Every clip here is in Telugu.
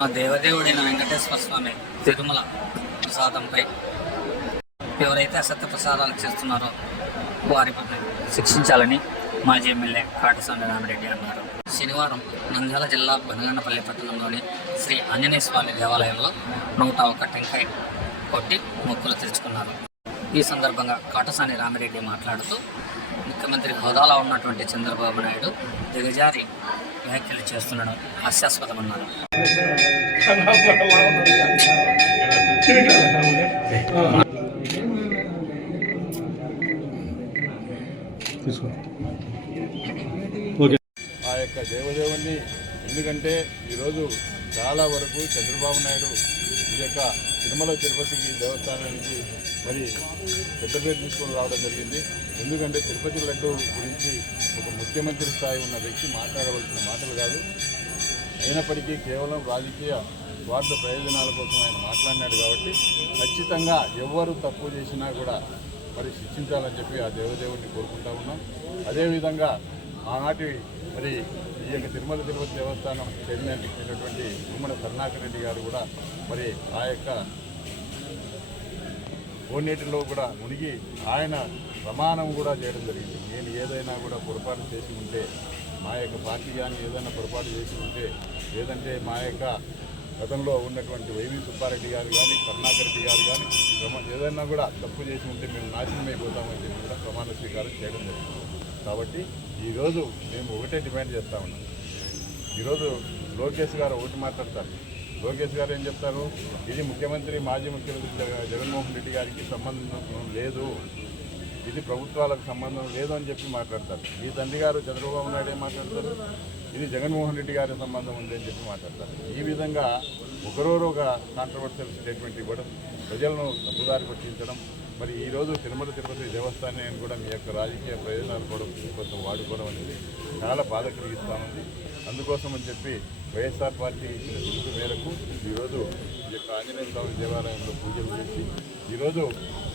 మా దేవదేవుడైన వెంకటేశ్వర స్వామి తిరుమల ప్రసాదంపై ఎవరైతే అసత్య ప్రసారాలు చేస్తున్నారో వారి శిక్షించాలని మాజీ ఎమ్మెల్యే కాటస్వామి రామిరెడ్డి అన్నారు. శనివారం నంద్యాల జిల్లా బనగండపల్లి పట్టణంలోని శ్రీ ఆంజనేయ స్వామి దేవాలయంలో నూట ఒక టెంకాయ కొట్టి మొక్కులు తెరుచుకున్నారు. ఈ సందర్భంగా కాటసాని రామిరెడ్డి మాట్లాడుతూ ముఖ్యమంత్రి హోదాలో ఉన్నటువంటి చంద్రబాబు నాయుడు దిగజారి వ్యాఖ్యలు చేస్తుండడం హాస్యాస్పదమన్నారు. తీసుకో ఓకే ఆ యొక్క దేవదేవుణ్ణి ఎందుకంటే ఈరోజు చాలా వరకు చంద్రబాబు నాయుడు ఈ యొక్క తిరుమల తిరుపతికి దేవస్థానానికి మరి పెద్ద పేరు తీసుకొని రావడం జరిగింది. ఎందుకంటే తిరుపతి లడ్డు గురించి ఒక ముఖ్యమంత్రి స్థాయి ఉన్న వ్యక్తి మాట్లాడవలసిన మాటలు కాదు. అయినప్పటికీ కేవలం రాజకీయ స్వార్థ ప్రయోజనాల కోసం ఆయన మాట్లాడినాడు కాబట్టి ఖచ్చితంగా ఎవరు తప్పు చేసినా కూడా మరి శిక్షించాలని చెప్పి ఆ దేవదేవుడిని కోరుకుంటా ఉన్నాం. అదేవిధంగా ఆనాటి మరి ఈ యొక్క తిరుమల తిరుపతి దేవస్థానం చైర్మన్ ఇచ్చినటువంటి గుమ్మడ కరుణాకర్ రెడ్డి గారు కూడా మరి ఆ యొక్క కోనేటిలో కూడా మునిగి ఆయన ప్రమాణం కూడా చేయడం జరిగింది. నేను ఏదైనా కూడా పొరపాటు చేసి ఉంటే మా యొక్క పార్టీ కానీ ఏదైనా పొరపాటు చేసి ఉంటే లేదంటే మా యొక్క గతంలో ఉన్నటువంటి వైవి సుబ్బారెడ్డి గారు కానీ కరుణాకర్ రెడ్డి గారు కానీ ప్రమా ఏదైనా కూడా తప్పు చేసి ఉంటే మేము నాశనం అయిపోతామని చెప్పి కూడా ప్రమాణ స్వీకారం చేయడం జరిగింది. కాబట్టి ఈరోజు మేము ఒకటే డిమాండ్ చేస్తా ఉన్నాం. ఈరోజు లోకేష్ గారు ఒకటి మాట్లాడతారు. లోకేష్ గారు ఏం చెప్తారు? ఇది ముఖ్యమంత్రి మాజీ ముఖ్యమంత్రి జగన్మోహన్ రెడ్డి గారికి సంబంధం లేదు. ఇది ప్రభుత్వాలకు సంబంధం లేదు అని చెప్పి మాట్లాడతారు. ఈ తండ్రి గారు చంద్రబాబు నాయుడు ఏం మాట్లాడతారు? ఇది జగన్మోహన్ రెడ్డి గారి సంబంధం ఉంది అని చెప్పి మాట్లాడతారు. ఈ విధంగా ఒకరోరు ఒక కాంట్రవర్షియల్ స్టేట్మెంట్ ఇవ్వడం ప్రజలను తప్పుదారి పట్టించడం మరి ఈరోజు తిరుమల తిరుపతి దేవస్థానాన్ని కూడా మీ యొక్క రాజకీయ ప్రయోజనాలు కూడా కొంచెం వాడుకోవడం అనేది చాలా బాధ కలిగిస్తామంది అందుకోసం అని చెప్పి వైఎస్ఆర్ పార్టీ ఇచ్చిన పిలుపు మేరకు ఈరోజు ఈ యొక్క ఆంజనేయ స్వామి దేవాలయంలో పూజలు చేసి ఈరోజు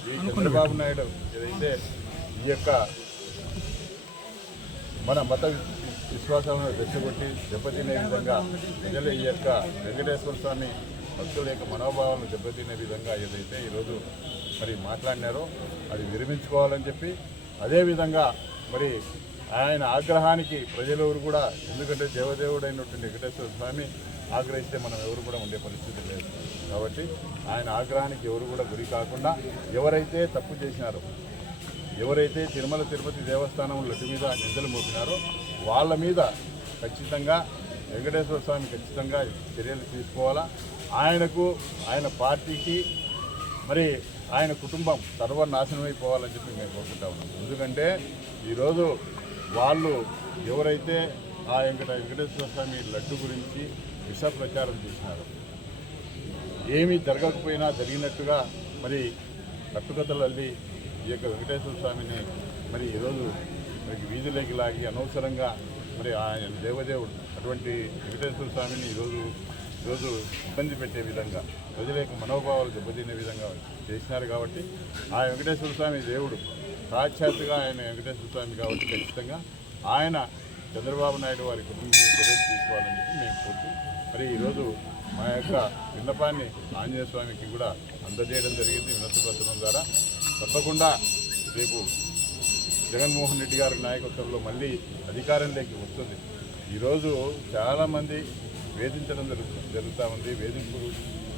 ఈ చంద్రబాబు నాయుడు ఏదైతే ఈ యొక్క మన మత విశ్వాసాలను రెచ్చగొట్టి దెబ్బతినే విధంగా ప్రజలు ఈ యొక్క వెంకటేశ్వర స్వామి భక్తుల యొక్క మనోభావాలను దెబ్బతినే విధంగా ఏదైతే ఈరోజు మరి మాట్లాడినారో అది విరమించుకోవాలని చెప్పి అదేవిధంగా మరి ఆయన ఆగ్రహానికి ప్రజలెవరు కూడా ఎందుకంటే దేవదేవుడైనటువంటి వెంకటేశ్వర స్వామి ఆగ్రహిస్తే మనం ఎవరు కూడా ఉండే పరిస్థితి లేదు. కాబట్టి ఆయన ఆగ్రహానికి ఎవరు కూడా గురి కాకుండా ఎవరైతే తప్పు చేసినారో ఎవరైతే తిరుమల తిరుపతి దేవస్థానం లడ్డు మీద నిందలు మోపినారో వాళ్ళ మీద ఖచ్చితంగా వెంకటేశ్వర స్వామి ఖచ్చితంగా చర్యలు తీసుకోవాలా? ఆయనకు ఆయన పార్టీకి మరి ఆయన కుటుంబం సర్వనాశనం అయిపోవాలని చెప్పి మేము కోరుకుంటా ఉన్నాం. ఎందుకంటే ఈరోజు వాళ్ళు ఎవరైతే ఆ వెంకట వెంకటేశ్వర స్వామి లడ్డు గురించి విష ప్రచారం చేసినారు. ఏమీ జరగకపోయినా జరిగినట్టుగా మరి కట్టుకథలు అల్లి ఈ యొక్క వెంకటేశ్వర స్వామిని మరి ఈరోజు మరి వీధిలోకి లాగి అనవసరంగా మరి ఆయన దేవదేవుడు అటువంటి వెంకటేశ్వర స్వామిని ఈరోజు ఈరోజు ఇబ్బంది పెట్టే విధంగా ప్రజల యొక్క మనోభావాలు దెబ్బతినే విధంగా చేసినారు కాబట్టి ఆ వెంకటేశ్వర స్వామి దేవుడు సాక్షాత్తుగా ఆయన వెంకటేశ్వర స్వామి కాబట్టి ఖచ్చితంగా ఆయన చంద్రబాబు నాయుడు వారి కుటుంబం చర్యలు తీసుకోవాలని చెప్పి మేము కోరుతున్నాం. మరి ఈరోజు మా యొక్క విన్నపాన్ని ఆంజనేయ స్వామికి కూడా అందజేయడం జరిగింది వినతి పత్రం ద్వారా. తప్పకుండా రేపు జగన్మోహన్ రెడ్డి గారి నాయకత్వంలో మళ్ళీ అధికారంలోకి వస్తుంది. ఈరోజు చాలామంది వేధించడం జరుగు జరుగుతూ ఉంది. వేధింపులు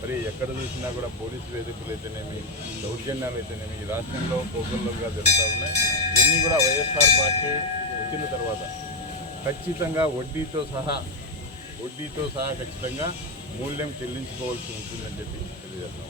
మరి ఎక్కడ చూసినా కూడా పోలీసు వేధింపులు అయితేనేమి దౌర్జన్యాలు అయితేనేమి ఈ రాష్ట్రంలో కోకొల్లలుగా జరుగుతూ ఉన్నాయి. ఇవన్నీ కూడా వైఎస్ఆర్ పార్టీ వచ్చిన తర్వాత ఖచ్చితంగా వడ్డీతో సహా వడ్డీతో సహా ఖచ్చితంగా మూల్యం చెల్లించుకోవాల్సి ఉంటుందని చెప్పి తెలియజేస్తాం